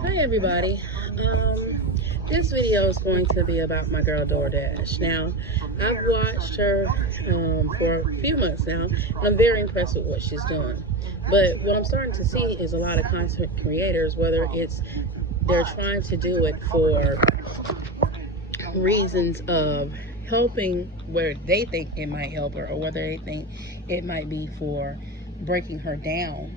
Hi everybody. This video is going to be about my girl DoorDash. Now, I've watched her for a few months now, and I'm very impressed with what she's doing. But what I'm starting to see is a lot of content creators, whether it's they're trying to do it for reasons of helping where they think it might help her, or whether they think it might be for breaking her down.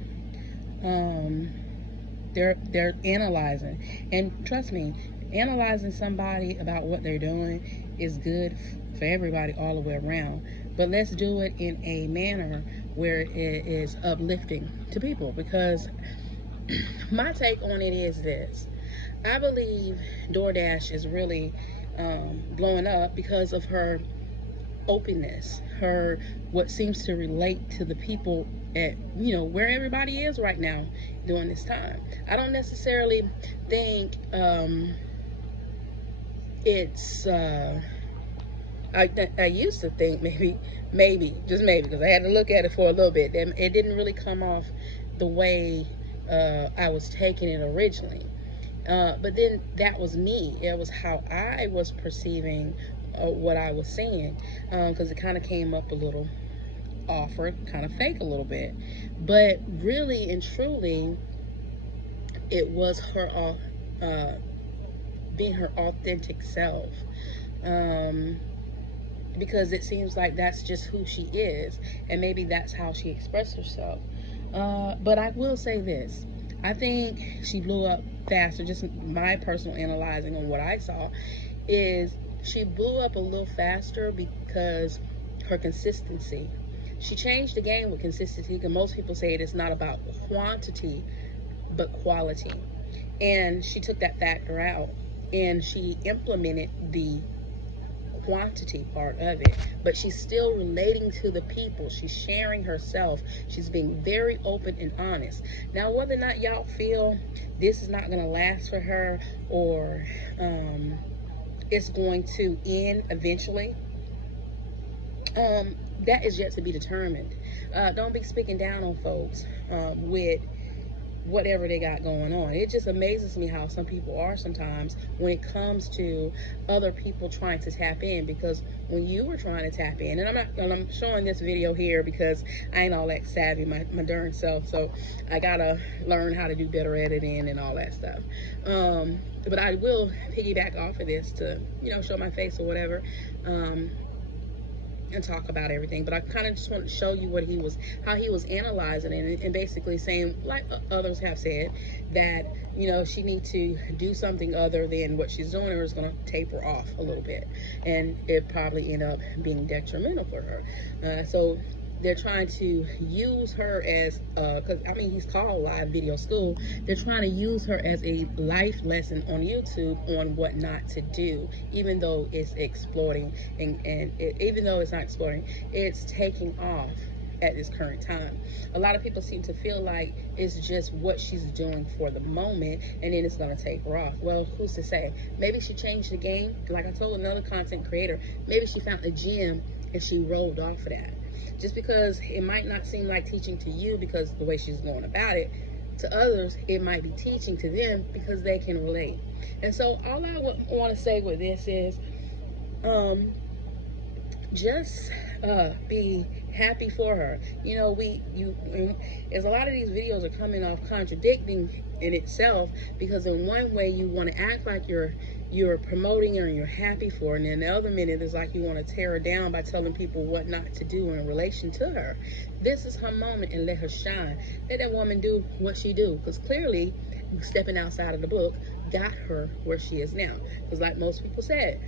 They're analyzing, and trust me, analyzing somebody about what they're doing is good for everybody all the way around. But let's do it in a manner where it is uplifting to people, because my take on it is this: I believe DoorDash is really blowing up because of her openness, her what seems to relate to the people at where everybody is right now during this time. I don't necessarily think it's I used to think maybe just maybe, because I had to look at it for a little bit, it didn't really come off the way I was taking it originally. But then that was me. It was how I was perceiving what I was saying, because it kind of came up a little offered, kind of fake a little bit. But really and truly, it was her being her authentic self, because it seems like that's just who she is, and maybe that's how she expressed herself. But I will say this: I think she blew up faster. Just my personal analyzing on what I saw is she blew up a little faster because her consistency. She changed the game with consistency, because most people say it's not about quantity but quality, and she took that factor out and she implemented the quantity part of it, but she's still relating to the people. She's sharing herself. She's being very open and honest. Now, whether or not y'all feel this is not going to last for her, or it's going to end eventually, that is yet to be determined. Don't be speaking down on folks with whatever they got going on. It just amazes me how some people are sometimes when it comes to other people trying to tap in, because when you were trying to tap in, and I'm showing this video here because I ain't all that savvy my darn self, so I gotta learn how to do better editing and all that stuff. But I will piggyback off of this to show my face or whatever, and talk about everything. But I kind of just want to show you how he was analyzing it, and basically saying, like others have said, that she needs to do something other than what she's doing, or it's going to taper off a little bit, and it probably end up being detrimental for her. So they're trying to use her as because he's called Live Video School. They're trying to use her as a life lesson on YouTube on what not to do, even though it's exploiting, and even though it's not exploiting, it's taking off at this current time. A lot of people seem to feel like it's just what she's doing for the moment, and then it's going to take her off. Well, who's to say? Maybe she changed the game. Like I told another content creator, maybe she found a gem and she rolled off of that. Just because it might not seem like teaching to you because of the way she's going about it, to others it might be teaching to them because they can relate. And so all I want to say with this is just be happy for her. As a lot of these videos are coming off contradicting in itself, because in one way you want to act like you're promoting her and you're happy for her, and then the other minute it's like you want to tear her down by telling people what not to do in relation to her. This is her moment, and let her shine. Let that woman do what she do, because clearly stepping outside of the book got her where she is now. Because like most people said,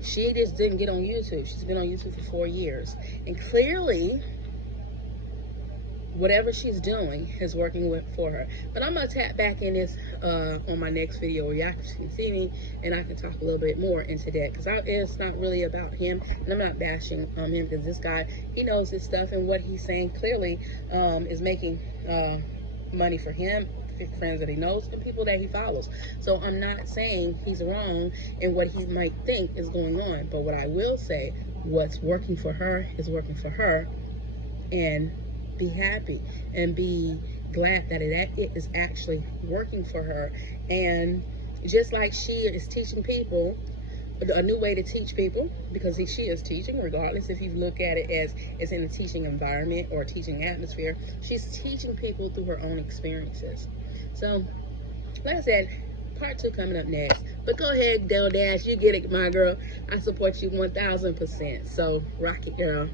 she just didn't get on YouTube. She's been on YouTube for 4 years, and clearly whatever she's doing is working for her. But I'm going to tap back in this on my next video where y'all can see me, and I can talk a little bit more into that, because it's not really about him, and I'm not bashing him, because this guy, he knows his stuff, and what he's saying clearly is making money for him, friends that he knows, and people that he follows. So I'm not saying he's wrong in what he might think is going on, but what I will say, what's working for her is working for her, and be happy and be glad that it is actually working for her. And just like she is teaching people a new way to teach people, because she is teaching, regardless if you look at it as it's in a teaching environment or a teaching atmosphere, she's teaching people through her own experiences. So like I said, part 2 coming up next. But go ahead, Del Dash, you get it, my girl. I support you 1000%. So rock it, girl.